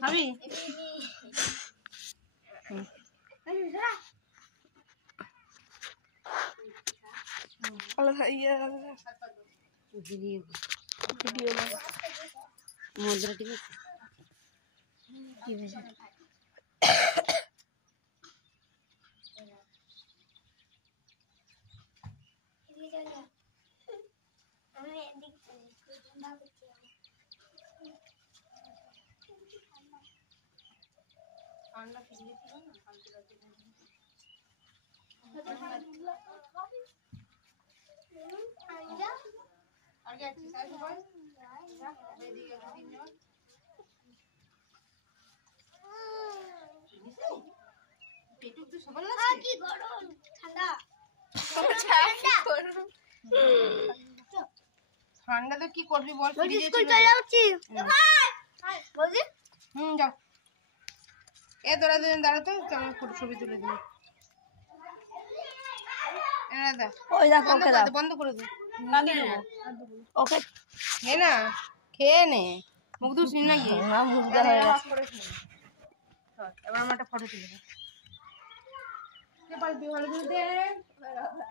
খাবি? ভিডিও মুদ্রা ঠিক আছে। ঠান্ডা ফিরে ছিল না কালকে রাতে আগে এক্সারসাইজ হয় এদিকে তিনজন পেটু তো সবার লাগছে কি গরম ঠান্ডা ঠান্ডা তো কি করবি বল স্কুল চলে যাচ্ছি বলছি যাও এ তোরা দুজন দাঁড়া তো আমার ফটো ছবি তুলে দিই বন্ধ করে দে ওকে নে না খেয়ে নে মুখ দুসনি নাকি এবার আমার একটা ফটো তুলে দে ভালো তুলতে